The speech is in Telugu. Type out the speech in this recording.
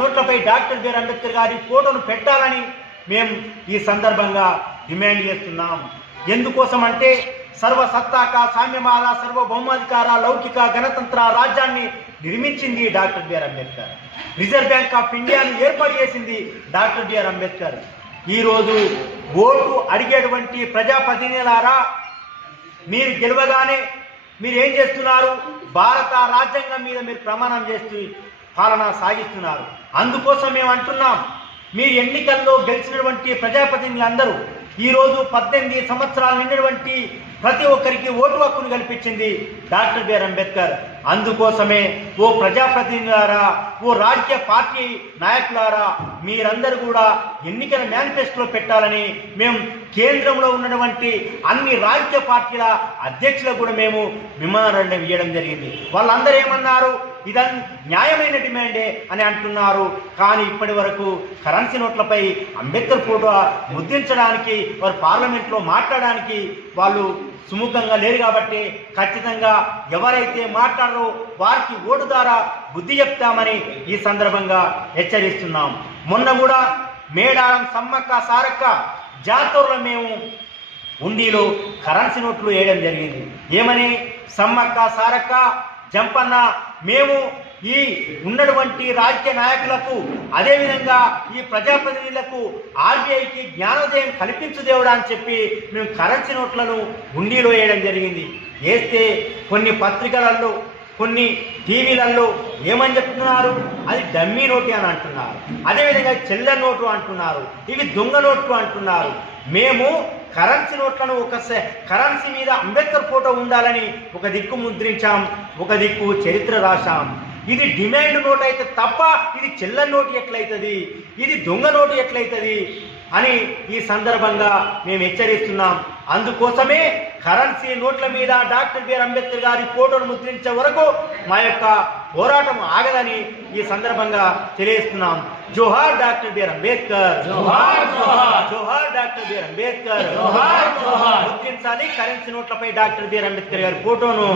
నోట్లపై డాక్టర్ బిఆర్ అంబేద్కర్ గారి ఫోటోను పెట్టాలని మేము ఈ సందర్భంగా డిమాండ్ చేస్తున్నాం. ఎందుకోసం అంటే సర్వసత్తాక సామ్యమాల సర్వభౌమాధికార లౌకిక గణతంత్ర రాజ్యాన్ని నిర్మించింది doctor BR Ambedkar. Reserve bank of ఇండియాను ఏర్పాటు చేసింది డాక్టర్ బిఆర్ అంబేద్కర్. ఈరోజు ఓటు అడిగేటువంటి ప్రజాప్రతినిధులారా మీరు గెలవగానే మీరు ఏం చేస్తున్నారు? భారత రాజ్యాంగం మీద మీరు ప్రమాణం చేస్తూ పాలన సాగిస్తున్నారు. అందుకోసం మేము అంటున్నాం మీ ఎన్నికల్లో గెలిచినటువంటి ప్రజాప్రతినిధులందరూ ఈరోజు పద్దెనిమిది సంవత్సరాలు నిండినటువంటి ప్రతి ఒక్కరికి ఓటు హక్కును కల్పించింది డాక్టర్ బిఆర్ అంబేద్కర్. అందుకోసమే ఓ ప్రజాప్రతినిధులారా ఓ రాజకీయ పార్టీ నాయకులారా మీరందరూ కూడా ఎన్నికల మేనిఫెస్టోలో పెట్టాలని మేము కేంద్రంలో ఉన్నటువంటి అన్ని రాజకీయ పార్టీల అధ్యక్షులకు కూడా మేము విమానం ఇవ్వడం జరిగింది. వాళ్ళందరూ ఏమన్నారు? ఇదన్ న్యాయమైన డిమాండే అని అంటున్నారు. కానీ ఇప్పటి వరకు కరెన్సీ నోట్లపై అంబేద్కర్ ఫోటో ముద్రించడానికి వారు పార్లమెంట్లో మాట్లాడడానికి వాళ్ళు సుముఖంగా లేరు కాబట్టి ఖచ్చితంగా ఎవరైతే మాట్లాడరో వారికి ఓటు ద్వారా బుద్ధి చెప్తామని ఈ సందర్భంగా హెచ్చరిస్తున్నాం. మొన్న కూడా మేడారం సమ్మక్క సారక్క జాతరలో మేము ఉండిలో కరెన్సీ నోట్లు వేయడం జరిగింది. ఏమని? సమ్మక్క సారక్క జంపన్న మేము ఈ ఉన్నటువంటి రాజకీయ నాయకులకు అదేవిధంగా ఈ ప్రజాప్రతినిధులకు ఆర్బీఐకి జ్ఞానోదయం కల్పించు దేవుడా అని చెప్పి మేము కరెన్సీ నోట్లను ఉండిలో వేయడం జరిగింది. వేస్తే కొన్ని పత్రికలలో కొన్ని టీవీలలో ఏమని చెప్తున్నారు? అది డమ్మీ నోటు అని అంటున్నారు. అదేవిధంగా చెల్ల నోటు అంటున్నారు. ఇవి దొంగ నోట్లు అంటున్నారు. మేము కరెన్సీ నోట్లను ఒక సె- కరెన్సీ మీద అంబేద్కర్ ఫోటో ఉండాలని ఒక దిక్కు ముద్రించాం ఒక దిక్కు చరిత్ర రాశాం. ఇది డిమాండ్ నోట్ అయితే తప్ప ఇది చెల్ల నోటు ఎట్లయితుంది? ఇది దొంగ నోటు ఎట్లయితుంది? అని ఈ సందర్భంగా మేము హెచ్చరిస్తున్నాం అందుకోసమే కరెన్సీ నోట్ల మీద డాక్టర్ బిఆర్ అంబేద్కర్ గారి ఫోటోను ముద్రించే వరకు మా యొక్క పోరాటం ఆగదని ఈ సందర్భంగా తెలియజేస్తున్నాం జోహార్ డాక్టర్ బిఆర్ అంబేద్కర్ జోహార్, జోహార్. డాక్టర్ బిఆర్ అంబేద్కర్ జోహార్. ముద్రించాలి కరెన్సీ నోట్లపై డాక్టర్ బిఆర్ అంబేద్కర్ గారి ఫోటోను.